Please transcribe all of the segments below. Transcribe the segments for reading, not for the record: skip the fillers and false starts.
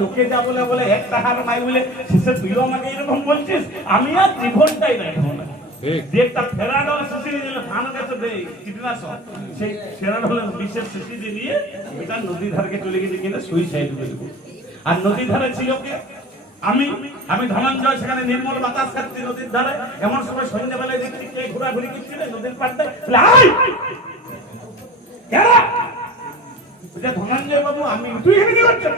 লোকে যা বলে বলে এক টাকার নাই বলে শেষে তুইও আমাকে এরকম বলছিস, আমি আর জীবনটাই রাখবো না। একটা ফেরাডল শিশি দিল ধান গাছে দেয় কীটনাশক, সেই ফেরাডলের বিশেষ শিশি দিয়ে এটা নদীর ধারকে চলে গেছে কিনা সুইসাইড করব। আর নদীর ধারে ছিল কে? আমি ধনঞ্জয় সেখানে নির্মল বাতাস খাচ্ছি নদীর ধারে। এমন সময় সন্ধ্যাবেলায় দেখছি কে ঘোরাঘুরি করছিল নদীর পাড়টায়। ধনঞ্জয় বাবু, আমি তুই এখানে কি করছিস?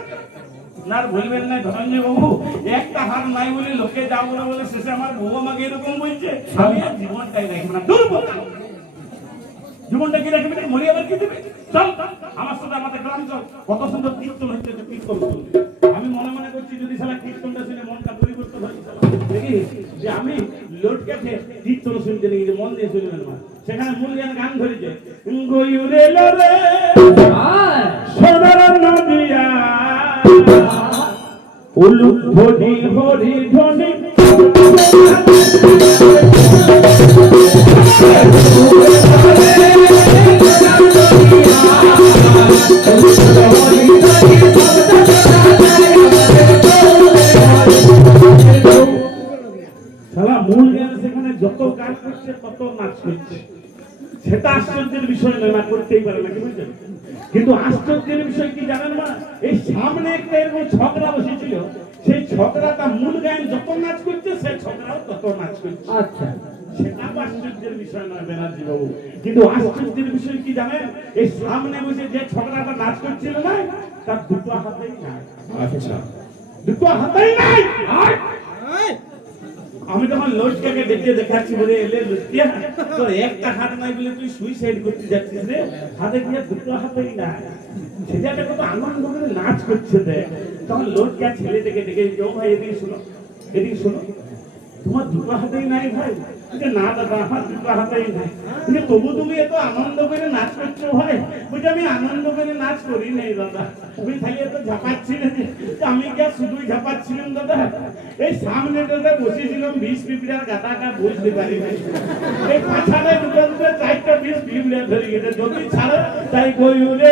না বলবেন না ধনঞ্জয় বাবু, একটা হার নাই বলে লোকে যা বলে বলে শেষে আমার বউ আমাকে এরকম বলছে, আমি আর জীবনটাই রাখবো না। জীবনটা কি রাখবি? মরি আবার কি দেবে? চল আমার সাথে আমাদের গ্রাম চল। কত সুন্দর কীর্তন হচ্ছে, কীর্তন আমি মনে মনে করছি যদি সালা কীর্তনটা শুনে মনটা পরিবর্তন হয়ে দেখি যে আমি লোট কাছে কীর্তন শুনতে দেখি যে মন দিয়ে শুনবেন না। সেখানে মূল গান ধরেছে গয়ুরে লরে সোনার নদিয়া উলুক ধনি হরি ধনি মূল জ্ঞান সেখানে যত গান করছে তত নাচ করছে, সেটা আশ্চর্যের বিষয় নয়, না করতেই পারে না, কি বুঝলেন? কিন্তু আশ্চর্যের বিষয় কি জানেন না, এই সামনে একটা এরকম ছকরা বসেছিল, সেই ছকরাটা মূল গান যত নাচ করছে সেই ছকরাও তত নাচ করছে। আচ্ছা, সেটা আশ্চর্যের বিষয় নয় ব্যানার্জি বাবু। কিন্তু আশ্চর্যের বিষয় কি জানেন, এই সামনে বসে যে ছকরাটা নাচ করছিল না, তার দুটো হাতেই নাই। আচ্ছা, দুটো হাতেই নাই। আমি তখন লোককে ডেকে দেখাচ্ছি, বলে এলে লুকিয়া তোর একটা হাত নাই বলে তুই সুইসাইড করতে যাচ্ছিস রে, হাতে গিয়ে দুটো হাতেই নাই। সেটা কত আনন্দ করে নাচ করছে দেখ। তখন লোককে ছেলে ডেকে ডেকে কেউ ভাই এদিকে শোনো, এদিকে শোনো, তোমার দুটো হাতেই নাই ভাই? না দাদা, আমার দুটো হাতেই নাই। তবু তুমি এত আনন্দ করে নাচ করছো ভাই? বলছি আমি আনন্দ করে নাচ করি নাই দাদা, তুমি খালি এত ঝাঁপাচ্ছিলে যে আমি কি শুধুই ঝাঁপাচ্ছিলাম দাদা? এই সামনে দাদা বসেছিলাম 20 পিঁপড়ার গাদাটা বুঝতে পারি নাই, এই পাছাটা দুটো দুটো 4টা 20 পিঁপড়া ধরে গেছে, যদি ছাড়ো তাই গয়ুরে